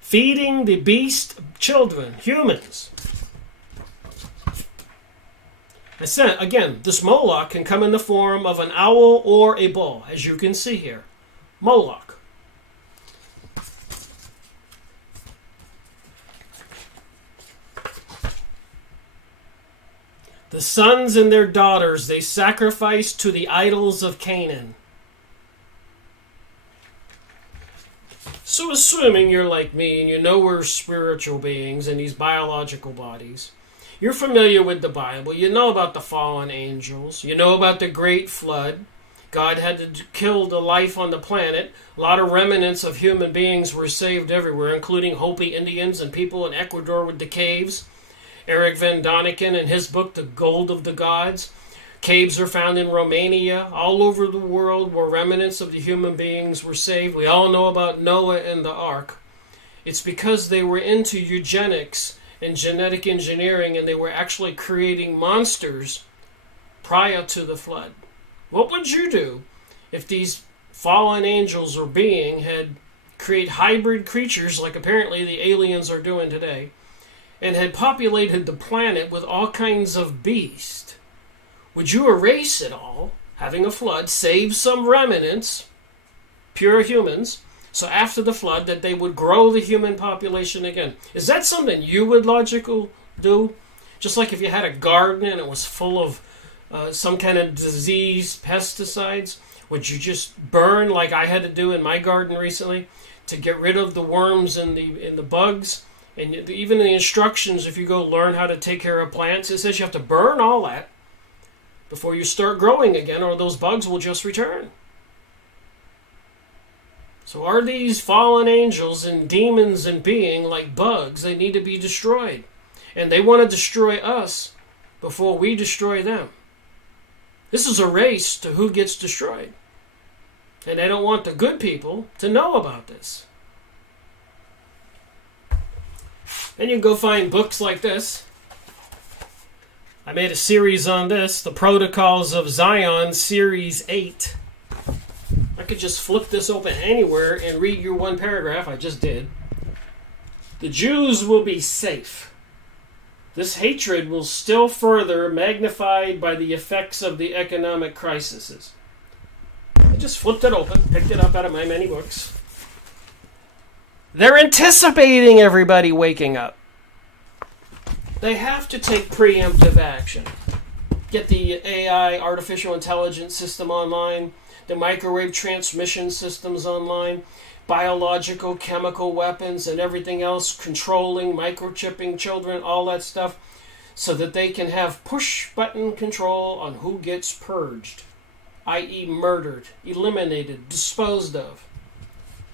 Feeding the beast children, humans. I said, again, this Moloch can come in the form of an owl or a bull, as you can see here. Moloch. The sons and their daughters they sacrificed to the idols of Canaan. So assuming you're like me and you know we're spiritual beings in these biological bodies, you're familiar with the Bible, you know about the fallen angels, you know about the great flood. God had to kill the life on the planet. A lot of remnants of human beings were saved everywhere, including Hopi Indians and people in Ecuador with the caves. Eric Van Doniken in his book, The Gold of the Gods. Caves are found in Romania, all over the world, where remnants of the human beings were saved. We all know about Noah and the ark. It's because they were into eugenics and genetic engineering, and they were actually creating monsters prior to the flood. What would you do if these fallen angels or being had create hybrid creatures like apparently the aliens are doing today, and had populated the planet with all kinds of beasts? Would you erase it all, having a flood, save some remnants, pure humans, so after the flood that they would grow the human population again? Is that something you would logically do? Just like if you had a garden and it was full of some kind of disease, pesticides, would you just burn like I had to do in my garden recently to get rid of the worms and the bugs? And even in the instructions, if you go learn how to take care of plants, it says you have to burn all that before you start growing again, or those bugs will just return. So are these fallen angels and demons and being like bugs? They need to be destroyed. And they want to destroy us before we destroy them. This is a race to who gets destroyed. And they don't want the good people to know about this. And you can go find books like this. I made a series on this, The Protocols of Zion, Series 8. I could just flip this open anywhere and read your one paragraph. I just did. The Jews will be safe. This hatred will still further magnified by the effects of the economic crises. I just flipped it open, picked it up out of my many books. They're anticipating everybody waking up. They have to take preemptive action. Get the AI, artificial intelligence system online, the microwave transmission systems online, biological, chemical weapons, and everything else, controlling, microchipping children, all that stuff, so that they can have push-button control on who gets purged, i.e. murdered, eliminated, disposed of.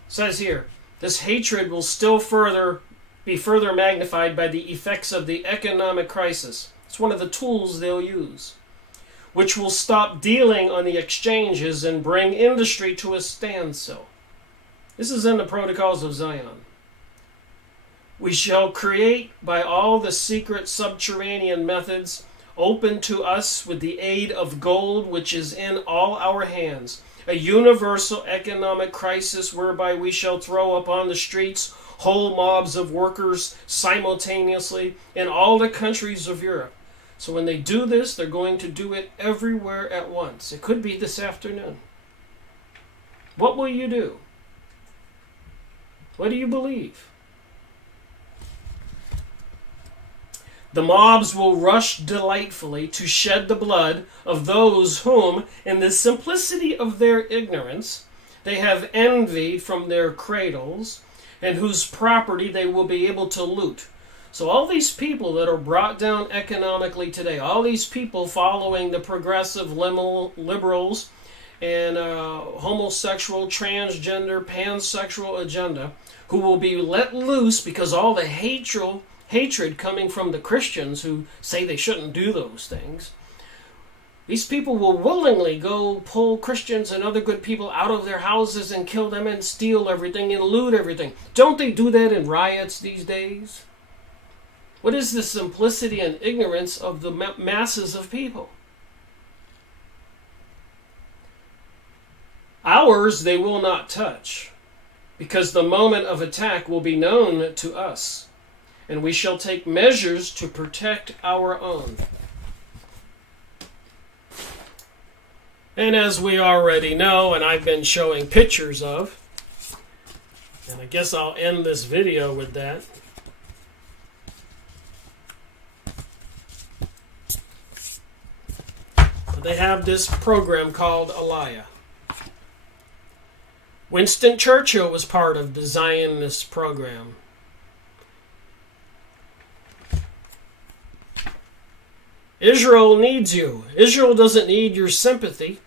It says here, this hatred will still be further magnified by the effects of the economic crisis. It's one of the tools they'll use, which will stop dealing on the exchanges and bring industry to a standstill. This is in the Protocols of Zion. We shall create by all the secret subterranean methods open to us with the aid of gold which is in all our hands, a universal economic crisis whereby we shall throw upon the streets whole mobs of workers simultaneously in all the countries of Europe. So when they do this, they're going to do it everywhere at once. It could be this afternoon. What will you do? What do you believe? The mobs will rush delightfully to shed the blood of those whom, in the simplicity of their ignorance, they have envied from their cradles, and whose property they will be able to loot. So all these people that are brought down economically today, all these people following the progressive liberals and homosexual, transgender, pansexual agenda, who will be let loose because all the hatred coming from the Christians who say they shouldn't do those things. These people will willingly go pull Christians and other good people out of their houses and kill them and steal everything and loot everything. Don't they do that in riots these days? What is the simplicity and ignorance of the masses of people? Ours they will not touch, because the moment of attack will be known to us, and we shall take measures to protect our own. And as we already know, and I've been showing pictures of, and I guess I'll end this video with that. They have this program called Aliyah. Winston Churchill was part of the Zionist program. Israel needs you. Israel doesn't need your sympathy.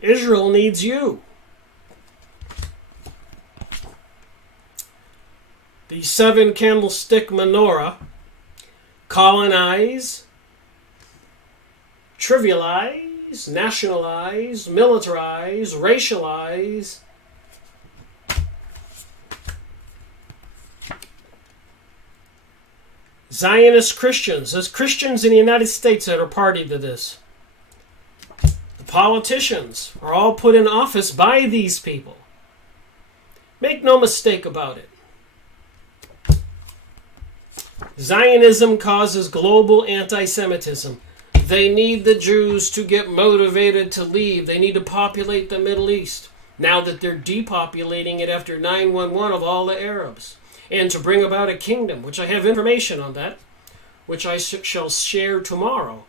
Israel needs you. The 7-candlestick menorah: colonize, trivialize, nationalize, militarize, racialize. Zionist Christians. There's Christians in the United States that are party to this. The politicians are all put in office by these people. Make no mistake about it. Zionism causes global anti-Semitism. They need the Jews to get motivated to leave. They need to populate the Middle East, now that they're depopulating it after 9/11 of all the Arabs. And to bring about a kingdom, which I have information on that, which I shall share tomorrow.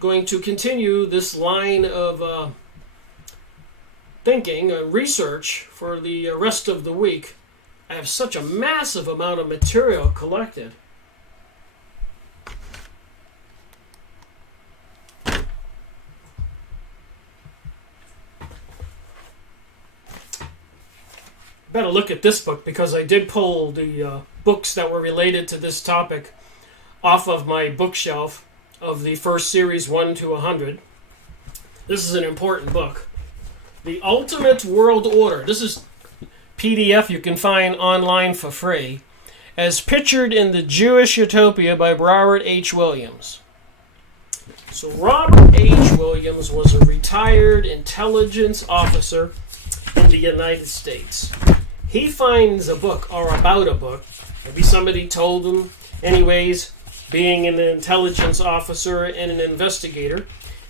Going to continue this line of thinking and research for the rest of the week. I have such a massive amount of material collected. Better look at this book, because I did pull the books that were related to this topic off of my bookshelf of the first series 1 to 100. This is an important book. The Ultimate World Order. This is PDF you can find online for free, as pictured in The Jewish Utopia by Robert H. Williams. So Robert H. Williams was a retired intelligence officer in the United States. He finds a book, or about a book, maybe somebody told him. Anyways, being an intelligence officer and an investigator,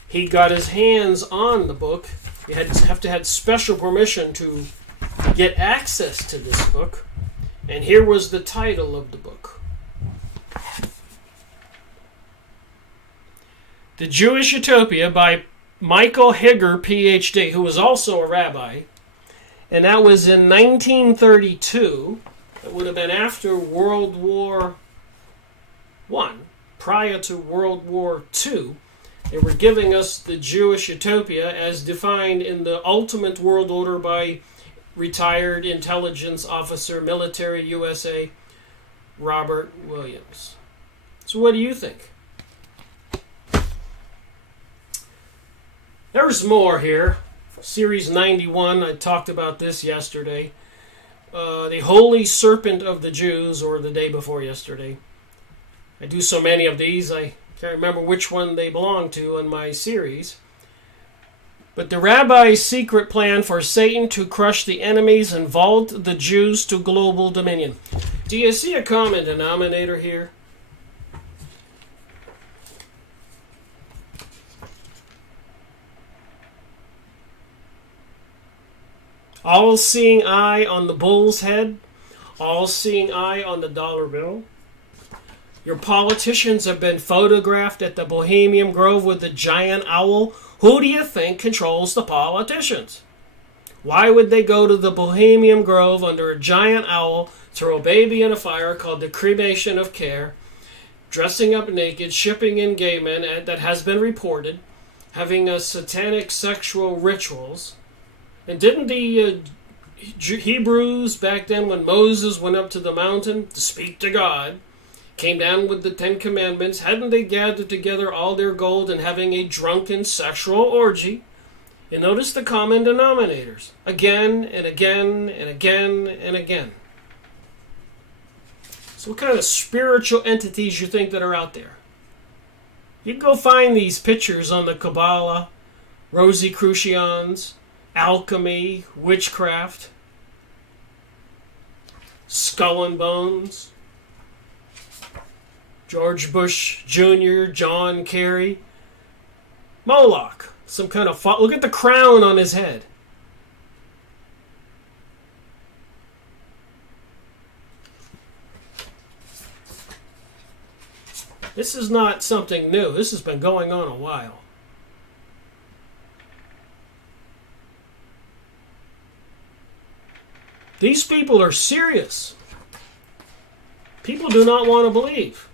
he got his hands on the book. You have to have special permission to get access to this book. And here was the title of the book: The Jewish Utopia by Michael Higger, Ph.D., who was also a rabbi. And that was in 1932. It would have been after World War I, prior to World War II. They were giving us the Jewish Utopia as defined in the Ultimate World Order by retired intelligence officer, military USA, Robert Williams. So what do you think? There's more here. Series 91, I talked about this yesterday. The Holy Serpent of the Jews, or the day before yesterday. I do so many of these, I can't remember which one they belong to in my series. But the rabbi's secret plan for Satan to crush the enemies and vault the Jews to global dominion. Do you see a common denominator here? All-seeing eye on the bull's head. All-seeing eye on the dollar bill. Your politicians have been photographed at the Bohemian Grove with the giant owl. Who do you think controls the politicians? Why would they go to the Bohemian Grove under a giant owl, throw a baby in a fire called the cremation of care, dressing up naked, shipping in gay men that has been reported, having a satanic sexual rituals? And didn't the Hebrews back then, when Moses went up to the mountain to speak to God, came down with the Ten Commandments, hadn't they gathered together all their gold and having a drunken sexual orgy? You notice the common denominators. Again and again and again and again. So what kind of spiritual entities you think that are out there? You can go find these pictures on the Kabbalah, Rosicrucians, alchemy, witchcraft, skull and bones, George Bush Jr., John Kerry, Moloch, some kind of... Look at the crown on his head. This is not something new. This has been going on a while. These people are serious. People do not want to believe.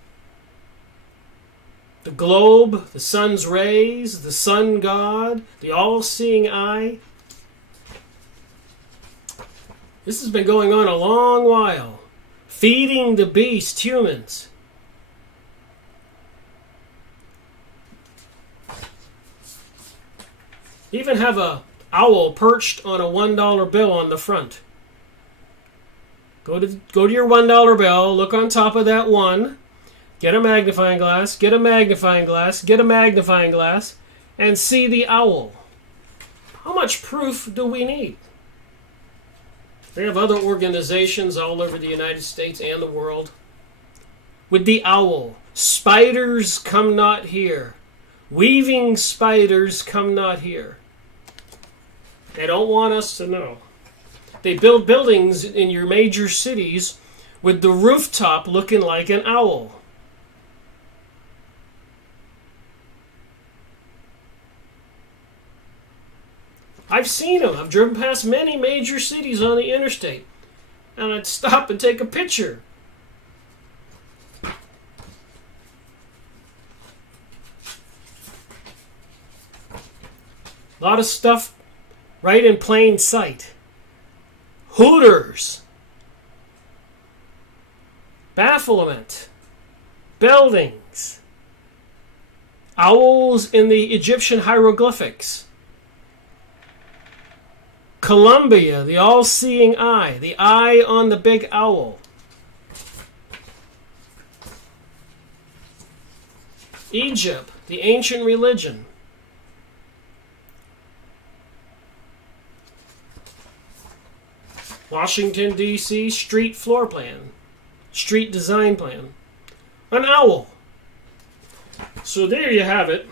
The globe, the sun's rays, the sun god, the all-seeing eye. This has been going on a long while. Feeding the beast, humans. Even have a owl perched on a $1 bill on the front. Go to your $1 bill, look on top of that one, get a magnifying glass, get a magnifying glass, get a magnifying glass, and see the owl. How much proof do we need? We have other organizations all over the United States and the world with the owl. Spiders come not here. Weaving spiders come not here. They don't want us to know. They build buildings in your major cities with the rooftop looking like an owl. I've seen them. I've driven past many major cities on the interstate. And I'd stop and take a picture. A lot of stuff right in plain sight. Hooters, bafflement, buildings, owls in the Egyptian hieroglyphics, Columbia, the all-seeing eye, the eye on the big owl, Egypt, the ancient religion, Washington, D.C., street floor plan, street design plan, an owl. So there you have it.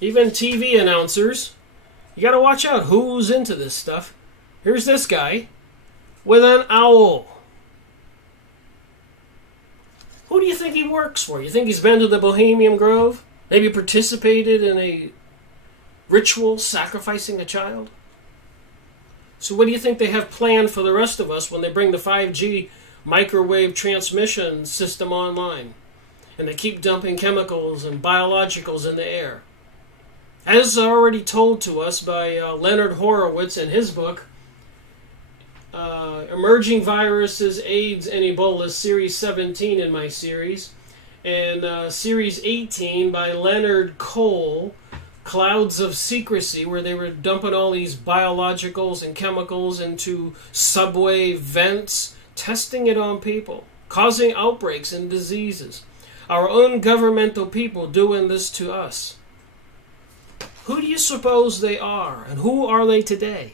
Even TV announcers, you got to watch out who's into this stuff. Here's this guy with an owl. Who Who do you think he works for? You think he's been to the Bohemian Grove? Maybe participated in a ritual sacrificing a child? So what do you think they have planned for the rest of us when they bring the 5G microwave transmission system online? And they keep dumping chemicals and biologicals in the air. As already told to us by Leonard Horowitz in his book, Emerging Viruses, AIDS, and Ebola, Series 17 in my series, and Series 18 by Leonard Cole, Clouds of Secrecy, where they were dumping all these biologicals and chemicals into subway vents, testing it on people, causing outbreaks and diseases. Our own governmental people doing this to us. Who do you suppose they are, and who are they today?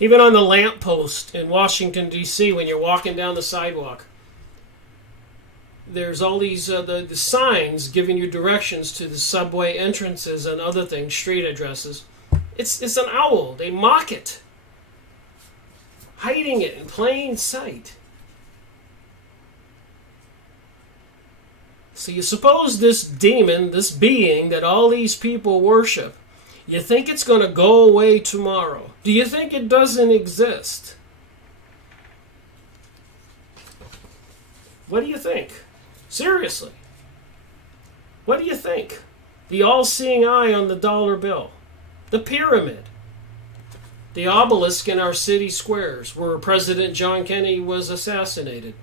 Even on the lamppost in Washington, D.C., when you're walking down the sidewalk, there's all these the signs giving you directions to the subway entrances and other things, street addresses. It's an owl. They mock it, hiding it in plain sight. So you suppose this demon, this being that all these people worship, you think it's going to go away tomorrow? Do you think it doesn't exist? What do you think? Seriously. What do you think? The all-seeing eye on the dollar bill. The pyramid. The obelisk in our city squares where President John Kennedy was assassinated.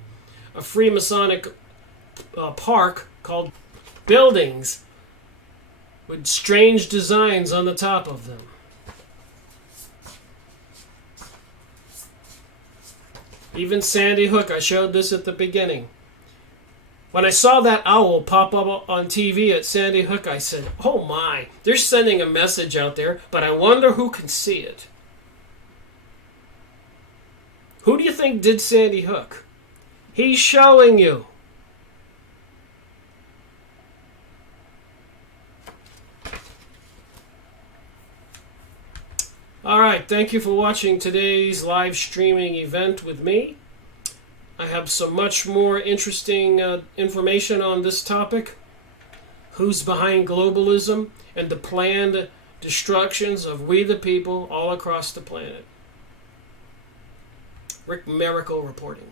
A Freemasonic park called buildings with strange designs on the top of them. Even Sandy Hook, I showed this at the beginning. When I saw that owl pop up on TV at Sandy Hook, I said, oh my, they're sending a message out there, but I wonder who can see it. Who do you think did Sandy Hook? He's showing you. All right, thank you for watching today's live streaming event with me. I have some much more interesting information on this topic. Who's behind globalism and the planned destructions of we the people all across the planet. Rick Miracle reporting.